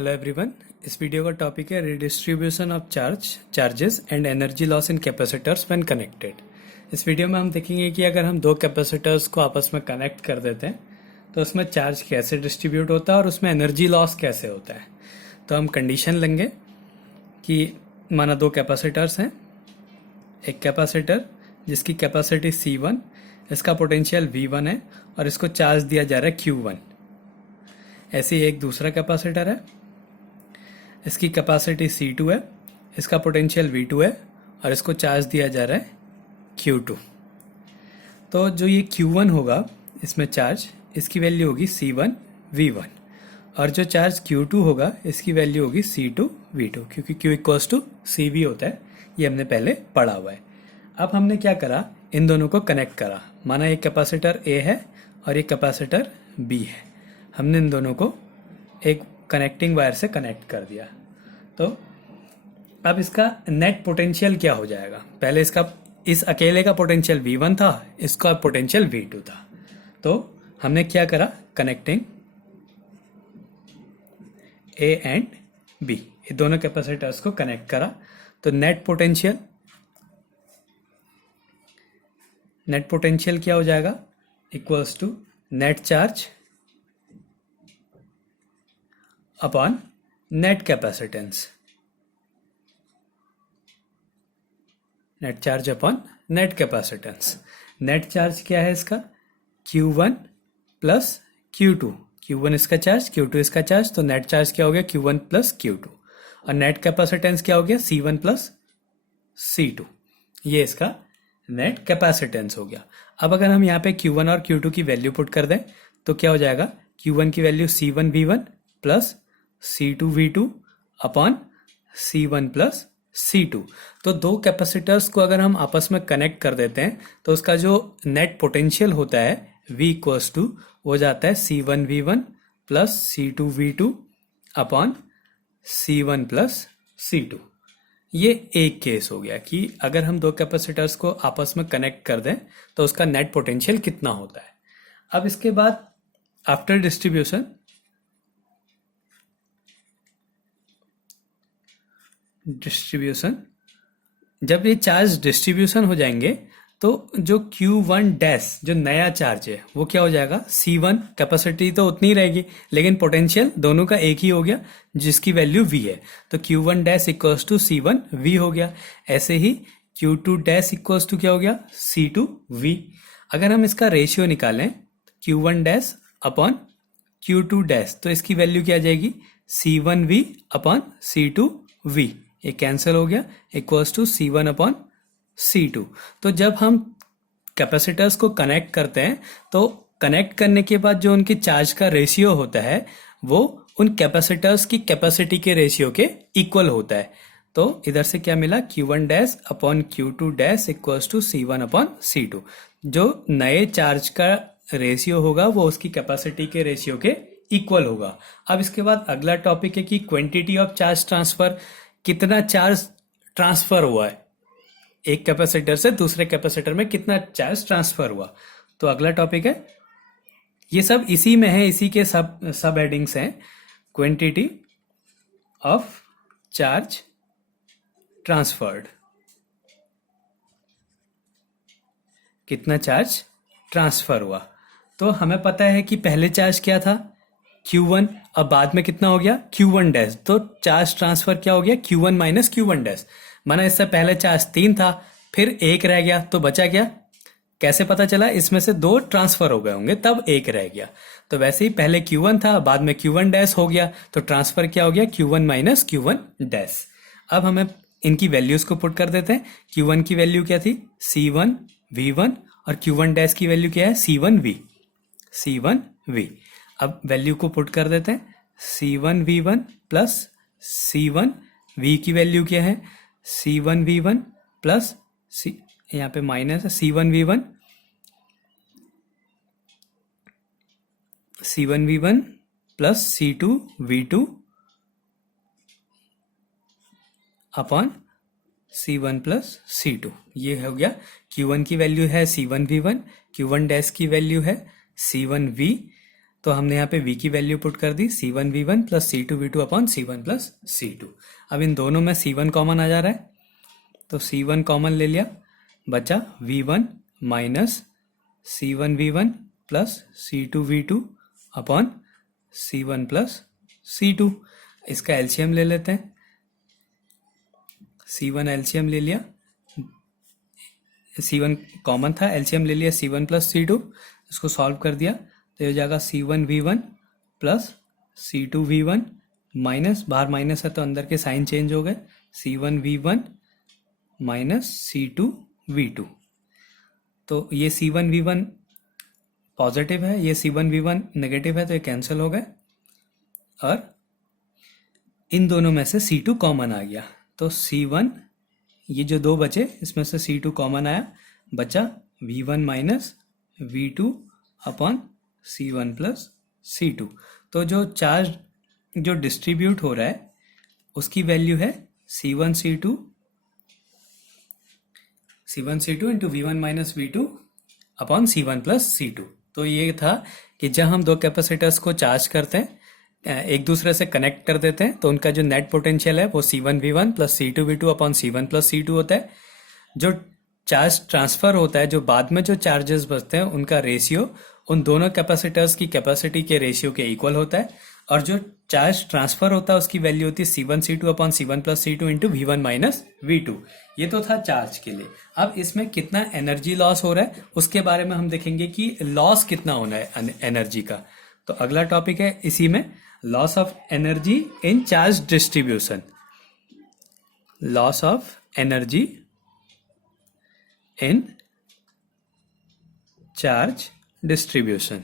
Hello everyone. इस video का topic है redistribution of charges and energy loss in capacitors when connected. इस video में हम देखेंगे कि अगर हम दो कैपेसिटर्स को आपस में कनेक्ट कर देते हैं तो उसमें चार्ज कैसे डिस्ट्रीब्यूट होता है और उसमें एनर्जी लॉस कैसे होता है। तो हम कंडीशन लेंगे कि माना दो कैपेसिटर्स हैं, एक कैपेसिटर जिसकी कैपेसिटी C1, इसका पोटेंशियल V1 है और इसको चार्ज दिया जा रहा है Q1। ऐसे ही एक दूसरा कैपेसिटर है, इसकी कैपेसिटी C2 है, इसका पोटेंशियल V2 है और इसको चार्ज दिया जा रहा है Q2। तो जो ये Q1 होगा इसमें चार्ज, इसकी वैल्यू होगी C1 V1 और जो चार्ज Q2 होगा इसकी वैल्यू होगी C2 V2, क्योंकि Q इक्वल्स टू CV होता है, ये हमने पहले पढ़ा हुआ है। अब हमने क्या करा, इन दोनों को कनेक्ट करा। माना एक कैपेसिटर A है और एक कैपेसिटर B है, हमने इन दोनों को एक कनेक्टिंग वायर से कनेक्ट कर दिया। तो अब इसका नेट पोटेंशियल क्या हो जाएगा। पहले इसका इस अकेले का पोटेंशियल V1 था, इसका पोटेंशियल V2 था। तो हमने क्या करा, कनेक्टिंग A एंड B, ये दोनों कैपेसिटर्स को कनेक्ट करा। तो नेट पोटेंशियल क्या हो जाएगा, equals to net charge upon net capacitance. Net charge upon net capacitance. Net charge क्या है इसका, Q1 प्लस Q2। Q1 इसका चार्ज, Q2 इसका चार्ज, तो नेट चार्ज क्या हो गया, Q1 प्लस Q2। और नेट कैपेसिटेंस क्या हो गया, C1 प्लस C2। ये इसका नेट कैपेसिटेंस हो गया। अब अगर हम यहाँ पे Q1 और Q2 की वैल्यू पुट कर दें तो क्या हो जाएगा, Q1 की value C1 V1 plus C2 V2 upon C1 plus C2। तो दो कैपेसिटर्स को अगर हम आपस में कनेक्ट कर देते हैं तो उसका जो नेट पोटेंशियल होता है V इक्वल्स टू वो जाता है C1 V1 plus C2 V2 upon C1 plus C2। ये एक केस हो गया कि अगर हम दो कैपेसिटर्स को आपस में कनेक्ट कर दें तो उसका नेट पोटेंशियल कितना होता है। अब इसके बाद आफ्टर डिस्ट्रीब्यूशन, जब ये चार्ज डिस्ट्रीब्यूशन हो जाएंगे तो जो Q1 डैश जो नया चार्ज है वो क्या हो जाएगा, C1 कैपेसिटी तो उतनी रहेगी लेकिन पोटेंशियल दोनों का एक ही हो गया जिसकी वैल्यू V है। तो Q1 dash equals to C1 V हो गया। ऐसे ही Q2 डैश इक्वल्स टू क्या हो गया, C2 V। अगर हम इसका रेशियो निकालें Q1 dash upon Q2 dash तो इसकी वैल्यू क्या आ जाएगी, C1 V upon C2 V। ये कैंसिल हो गया, equals to C1 upon C2। तो जब हम कैपेसिटर्स को कनेक्ट करते हैं तो कनेक्ट करने के बाद जो उनकी चार्ज का रेशियो होता है वो उन कैपेसिटर्स की कैपेसिटी के रेशियो के इक्वल होता है। तो इधर से क्या मिला, Q1 dash upon Q2 dash equals to C1 upon C2। जो नए चार्ज का रेशियो होगा वो उसकी कैपेसिटी के रेशियो के इक्वल होगा। अब इसके बाद अगला टॉपिक है कि क्वांटिटी ऑफ चार्ज ट्रांसफर, कितना चार्ज ट्रांसफर हुआ है एक कैपेसिटर से दूसरे कैपेसिटर में, कितना चार्ज ट्रांसफर हुआ। तो अगला टॉपिक है, ये सब इसी में है, इसी के सब हेडिंग्स हैं। क्वांटिटी ऑफ चार्ज ट्रांसफर्ड, कितना चार्ज ट्रांसफर हुआ। तो हमें पता है कि पहले चार्ज क्या था, Q1, अब बाद में कितना हो गया, Q1 डैश। तो चार्ज ट्रांसफर क्या हो गया, Q1 माइनस Q1 डैश। माना इससे पहले चार्ज 3 था, फिर 1 रह गया तो बचा क्या, कैसे पता चला, इसमें से 2 ट्रांसफर हो गए होंगे तब 1 रह गया। तो वैसे ही पहले Q1 था, बाद में Q1 डैश हो गया, तो ट्रांसफर क्या हो गया, Q1 माइनस Q1 डैश। अब हमें इनकी वैल्यूज को पुट कर देते हैं। Q1 की वैल्यू क्या थी, C1 V1 और Q1 डैश की वैल्यू क्या है, C1 V। अब वैल्यू को पुट कर देते हैं, C1 V1 plus C1 V की वैल्यू क्या है, C1 V1 प्लस यहाँ पे माइनस है, C1 V1 plus C2 V2 upon C1 plus C2। ये हो गया, Q1 की वैल्यू है C1 V1, Q1 डैश की वैल्यू है C1 V। तो हमने यहाँ पे v की वैल्यू पुट कर दी C1v1 plus C2v2 upon C1 plus C2। अब इन दोनों में C1 कॉमन आ जा रहा है, तो C1 कॉमन ले लिया, बचा V1 minus C1v1 plus C2v2 upon C1 plus C2। इसका एलसीएम ले लेते हैं, C1 एलसीएम ले लिया, C1 कॉमन था, एलसीएम ले लिया C1 प्लस C2, इसको सॉल्व कर दिया तो हो जाएगा C1v1 प्लस C2v1 माइनस, बाहर माइनस है तो अंदर के साइन चेंज हो गए, C1v1 माइनस C2v2। तो ये C1v1 पॉजिटिव है, ये C1v1 नेगेटिव है, तो ये कैंसिल हो गए और इन दोनों में से C2 कॉमन आ गया। तो C1, ये जो दो बचे इसमें से C2 कॉमन आया, बचा V1 minus V2 upon C1 plus C2। तो जो चार्ज जो डिस्ट्रीब्यूट हो रहा है उसकी वैल्यू है C1 C2 into V1 minus V2 upon C1 plus C2। तो ये था कि जब हम दो कैपेसिटर्स को चार्ज करते हैं, एक दूसरे से कनेक्ट कर देते हैं, तो उनका जो नेट पोटेंशियल है वो C1v1 plus C2v2 upon C1 plus C2 होता है। जो चार्ज ट्रांसफर होता है, जो बाद में जो चार्जेस बचते हैं, उनका रेशियो उन दोनों कैपेसिटर्स की कैपेसिटी के रेशियो के इक्वल होता है, और जो चार्ज ट्रांसफर होता है उसकी वैल्यू होती है C1 C2 upon C1 plus C2 into V1 minus V2। ये तो था चार्ज के लिए। अब इसमें कितना एनर्जी लॉस हो रहा है उसके बारे में हम देखेंगे कि लॉस कितना होना है एनर्जी का। तो अगला टॉपिक है इसी में, loss of energy in charge distribution. Loss of energy in charge distribution.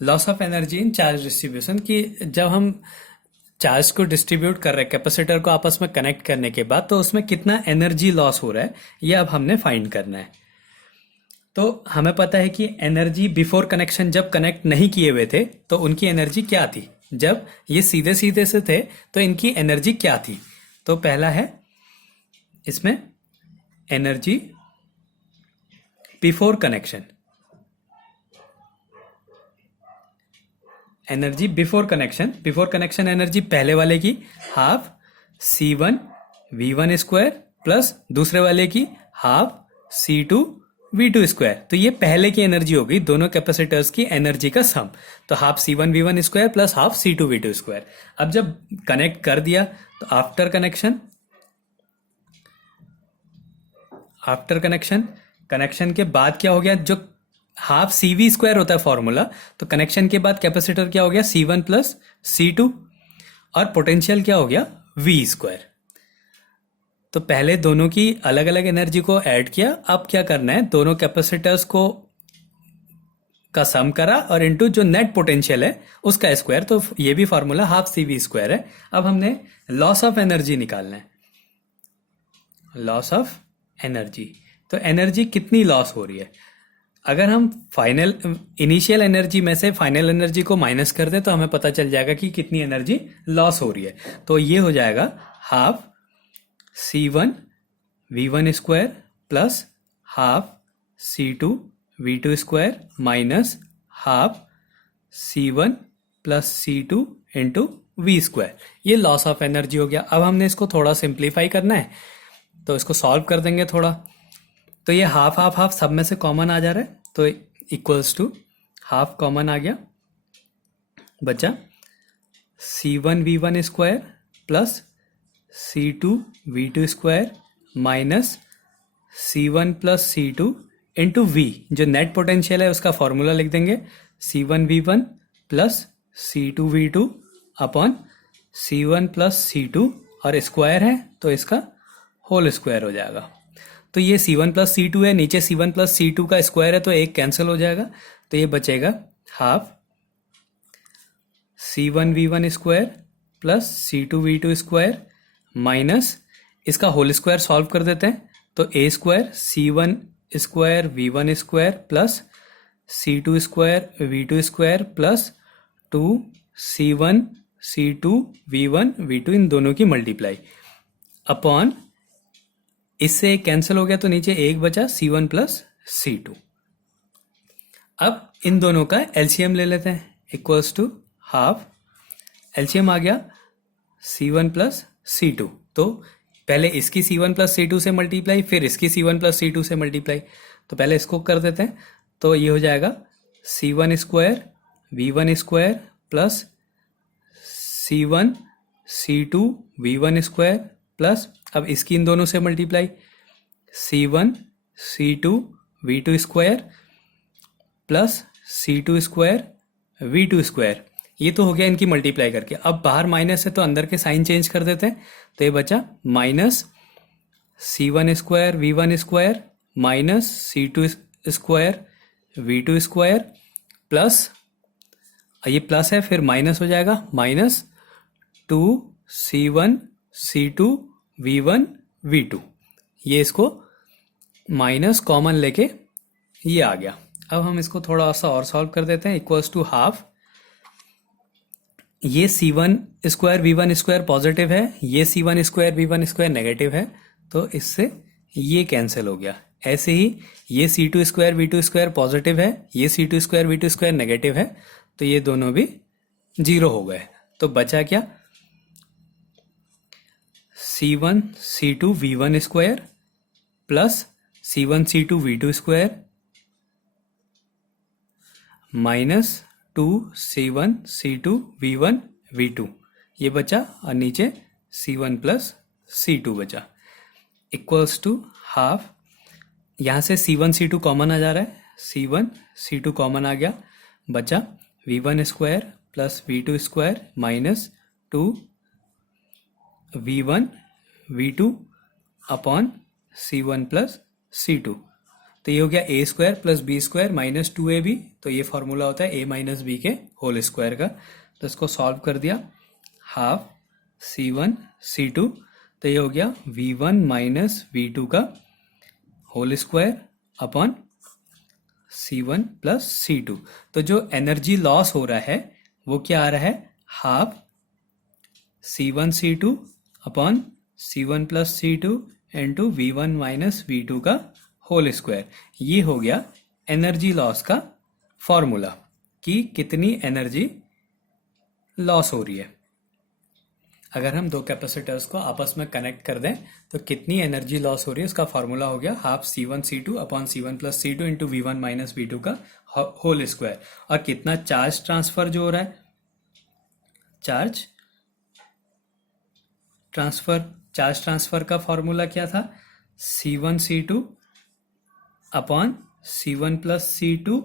Loss of energy in charge distribution कि जब हम चार्ज को डिस्ट्रीब्यूट कर रहे हैं कैपेसिटर को आपस में कनेक्ट करने के बाद, तो उसमें कितना एनर्जी लॉस हो रहा है ये अब हमने फाइंड करना है। तो हमें पता है कि एनर्जी बिफोर कनेक्शन, जब कनेक्ट नहीं किए हुए थे तो उनकी एनर्जी क्या थी, जब ये सीधे सीधे से थे तो इनकी एनर्जी क्या थी। तो पहला है इसमें energy before connection. Energy before connection energy पहले वाले की half C1 V1 square plus दूसरे वाले की हाफ C2 V2 स्क्वायर। तो ये पहले की एनर्जी हो गई, दोनों कैपेसिटर्स की एनर्जी का सम। तो half C1 V1 square plus half C2 V2 square. अब जब कनेक्ट कर दिया तो आफ्टर कनेक्शन के बाद क्या हो गया, जो हाफ CV स्क्वायर होता है फॉर्मूला, तो कनेक्शन के बाद कैपेसिटर क्या हो गया C1 प्लस C2 और पोटेंशियल क्या हो गया V स्क्वायर। तो पहले दोनों की अलग अलग एनर्जी को ऐड किया, अब क्या करना है, दोनों कैपेसिटर्स को का सम करा और इनटू जो नेट पोटेंशियल है उसका स्क्वायर। तो ये भी फॉर्मूला हाफ CV स्क्वायर है। अब हमने लॉस ऑफ एनर्जी निकालना है, लॉस ऑफ एनर्जी। तो एनर्जी कितनी लॉस हो रही है, अगर हम इनिशियल एनर्जी में से फाइनल एनर्जी को माइनस कर दें तो हमें पता चल जाएगा कि कितनी एनर्जी लॉस हो रही है। तो ये हो जाएगा half C1 V1 square plus half C2 V2 square minus half C1 plus C2 into V square. ये लॉस ऑफ एनर्जी हो गया। अब हमने इसको थोड़ा सिंप्लीफाई करना है, तो इसको सॉल्व कर देंगे थोड़ा। तो ये हाफ हाफ हाफ सब में से कॉमन आ जा रहा है, तो इक्वल्स टू हाफ कॉमन आ गया, बचा C1 V1 square plus C2 V2 square minus C1 plus C2 into V। जो नेट पोटेंशियल है उसका फॉर्मूला लिख देंगे, C1 V1 plus C2 V2 upon C1 plus C2 और स्क्वायर है तो इसका होल स्क्वायर हो जाएगा। तो ये C1 प्लस C2 है, नीचे C1 प्लस C2 का स्क्वायर है तो एक कैंसिल हो जाएगा, तो ये बचेगा half C1 V1 square plus C2 V2 square minus इसका होल स्क्वायर सॉल्व कर देते हैं, तो a square C1 square V1 square plus C2 square V2 square plus 2 C1 C2 V1 V2 इन दोनों की मल्टीप्लाई अपॉन, इससे एक कैंसिल हो गया तो नीचे एक बचा C1 प्लस C2। अब इन दोनों का एलसीएम ले लेते हैं, इक्वल्स टू हाफ, एलसीएम आ गया C1 प्लस C2। तो पहले इसकी C1 प्लस C2 से मल्टीप्लाई, फिर इसकी C1 प्लस C2 से मल्टीप्लाई। तो पहले इसको कर देते हैं, तो ये हो जाएगा C1 square V1 square plus C1 C2 V1 square plus, अब इसकी इन दोनों से multiply, C1 C2 V2 square plus C2 square V2 square. ये तो हो गया इनकी मल्टीप्लाई करके। अब बाहर माइनस है तो अंदर के साइन चेंज कर देते हैं, तो ये बचा minus C1 square V1 square minus C2 square V2 square plus, ये प्लस है फिर माइनस हो जाएगा, minus 2C1 C2 V1 V2। ये इसको माइनस कॉमन लेके ये आ गया। अब हम इसको थोड़ा सा और सॉल्व कर देते हैं, इक्वल्स टू हाफ, ये C1 square V1 square positive है, ये C1 square V1 square negative है, तो इससे ये कैंसिल हो गया। ऐसे ही ये C2 square V2 square positive है, ये C2 square V2 square negative है, तो ये दोनों भी जीरो हो गए। तो बचा क्या, C1 C2 V1 square plus C1 C2 V2 square minus 2C1 C2 V1 V2, ये बचा, और नीचे C1 प्लस C2 बचा, इक्वल्स टू हाफ। यहाँ से C1 C2 कॉमन आ जा रहा है, C1 C2 कॉमन आ गया, बचा V1 square plus V2 square minus 2 V1 V2 upon C1 plus C2। तो ये हो गया A square plus B square minus 2AB, तो ये फॉर्मूला होता है a माइनस बी के होल स्क्वायर का। तो इसको सॉल्व कर दिया, हाफ C1 C2, तो ये हो गया V1 माइनस V2 का whole square upon C1 plus C2। तो जो एनर्जी लॉस हो रहा है वो क्या आ रहा है, half C1 C2 upon C1 plus C2 into V1 minus V2 का होल स्क्वायर। ये हो गया एनर्जी लॉस का फॉर्मूला कि कितनी एनर्जी लॉस हो रही है। अगर हम दो कैपेसिटर्स को आपस में कनेक्ट कर दें तो कितनी एनर्जी लॉस हो रही है, उसका फॉर्मूला हो गया half C1 C2 upon C1 plus C2 into V1 minus V2 का होल स्क्वायर। और कितना चार्ज ट्रांसफर जो हो रहा है, चार्ज ट्रांसफर का फॉर्मूला क्या था, C1 C2 upon C1 plus C2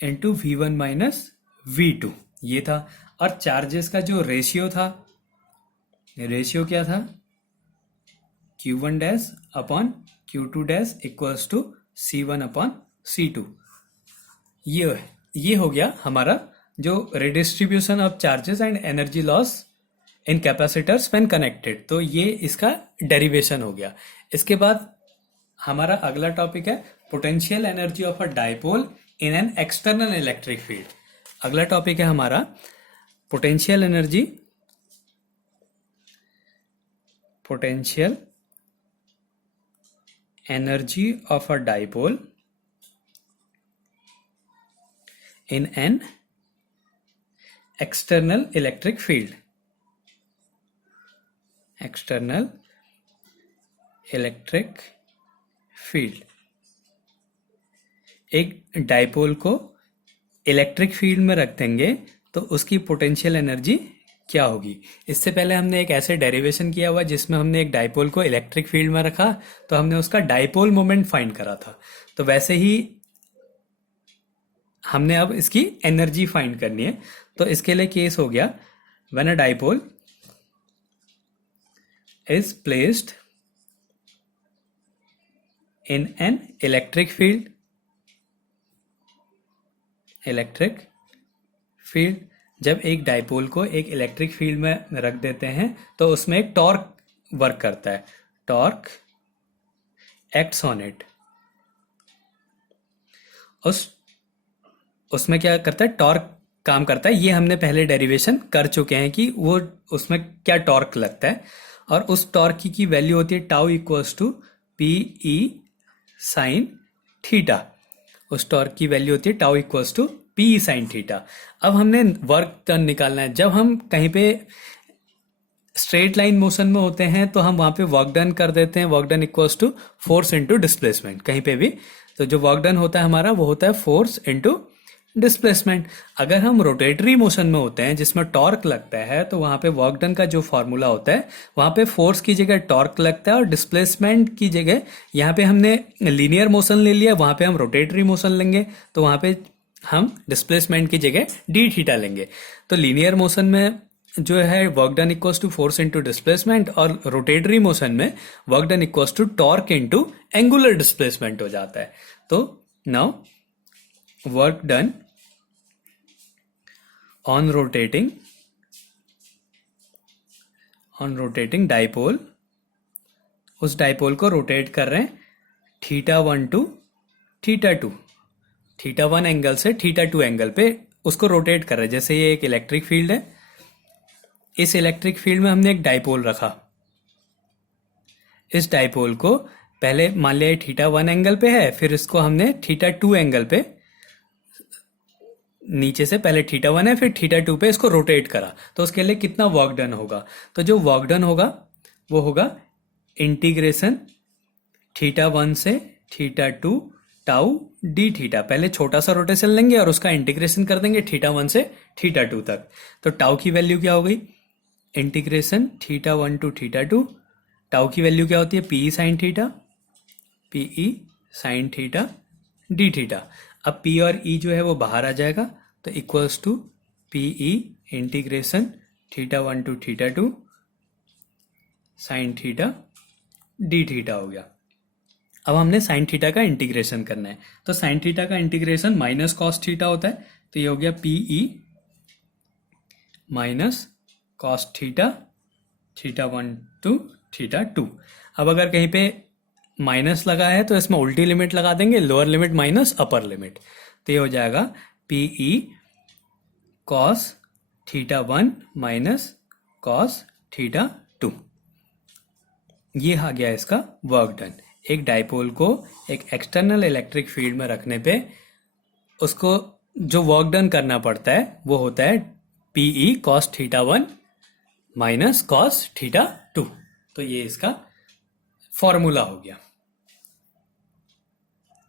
into V1 minus V2, ये था। और चार्जेस का जो रेशियो था, रेशियो क्या था, Q1 dash upon Q2 dash equals to C1 upon C2। ये हो गया हमारा जो redistribution of charges and energy loss in capacitors when connected. तो ये इसका डेरिवेशन हो गया। इसके बाद हमारा अगला टॉपिक है potential energy of a dipole in an external electric field. अगला टॉपिक है हमारा potential energy of a dipole in an external electric field. External electric field, एक डाइपोल को इलेक्ट्रिक फील्ड में रख देंगे तो उसकी पोटेंशियल एनर्जी क्या होगी। इससे पहले हमने एक ऐसे डेरिवेशन किया हुआ जिसमें हमने एक डाइपोल को इलेक्ट्रिक फील्ड में रखा तो हमने उसका डाइपोल मोमेंट फाइंड करा था। तो वैसे ही हमने अब इसकी एनर्जी फाइंड करनी है। तो इसके लिए केस हो गया when a dipole is placed in an electric field। जब एक डाइपोल को एक इलेक्ट्रिक फील्ड में रख देते हैं तो उसमें एक टॉर्क वर्क करता है, टॉर्क एक्ट्स ऑन इट। उसमें क्या करता है, टॉर्क काम करता है। ये हमने पहले डेरिवेशन कर चुके हैं कि वो उसमें क्या टॉर्क लगता है, और उस टॉर्क की वैल्यू होती है tau equals to P E sine theta. उस टॉर्क की वैल्यू होती है tau equals to P sine theta. अब हमने वर्क डन निकालना है। जब हम कहीं पे स्ट्रेट लाइन मोशन में होते हैं तो हम वहां पे वर्क डन कर देते हैं, work done equals to force into displacement कहीं पे भी। तो जो वर्क डन होता है हमारा वो होता है फोर्स इनटू डिस्प्लेसमेंट। अगर हम रोटेटरी मोशन में होते हैं जिसमें टॉर्क लगता है तो वहां पे वर्क डन का जो फॉर्मूला होता है वहां पे फोर्स की जगह टॉर्क लगता है और डिस्प्लेसमेंट की जगह, यहाँ पे हमने लीनियर मोशन ले लिया, वहां पे हम रोटेटरी मोशन लेंगे तो वहां पे हम डिस्प्लेसमेंट की जगह डी थीटा लेंगे। तो लीनियर मोशन में जो है work done equals to force into displacement और रोटेटरी मोशन में work done equals to torque into angular displacement हो जाता है। तो now work done on rotating dipole, उस डाइपोल को रोटेट कर रहे हैं θ1 टू θ2, θ1 एंगल से θ2 एंगल पे उसको रोटेट कर रहे हैं। जैसे ये एक इलेक्ट्रिक फील्ड है, इस इलेक्ट्रिक फील्ड में हमने एक डाइपोल रखा। इस डाइपोल को पहले मान लिया θ1 एंगल पे है, फिर इसको हमने θ2 एंगल पे, नीचे से पहले θ1 है फिर θ2 पे इसको रोटेट करा। तो उसके लिए कितना वर्क डन होगा? तो जो वर्क डन होगा वो होगा इंटीग्रेशन θ1 से θ2 टाउ डी थीटा। पहले छोटा सा रोटेशन लेंगे और उसका इंटीग्रेशन कर देंगे θ1 से θ2 तक। तो टाउ की वैल्यू क्या हो गई? इंटीग्रेशन θ1 टू θ2, टाउ की वैल्यू क्या होती है? P sine theta, PE sine theta d theta. अब P और E जो है वो बाहर आ जाएगा तो equals to PE integration θ1 to θ2 sine theta d theta हो गया। अब हमने साइन थीटा का इंटीग्रेशन करना है, तो साइन थीटा का इंटीग्रेशन माइनस कॉस थीटा होता है, तो ये हो गया PE minus cos theta θ1 to θ2। अब अगर कहीं पे माइनस लगा है तो इसमें उल्टी लिमिट लगा देंगे, lower limit minus upper limit, तो ये हो जाएगा पीई कॉस θ1 माइनस कॉस θ2। ये आ गया इसका वर्क डन। एक डाइपोल को एक एक्सटर्नल इलेक्ट्रिक फील्ड में रखने पे उसको जो वर्क डन करना पड़ता है वो होता है पीई कॉस θ1 माइनस कॉस θ2। तो ये इसका फॉर्मूला हो गया।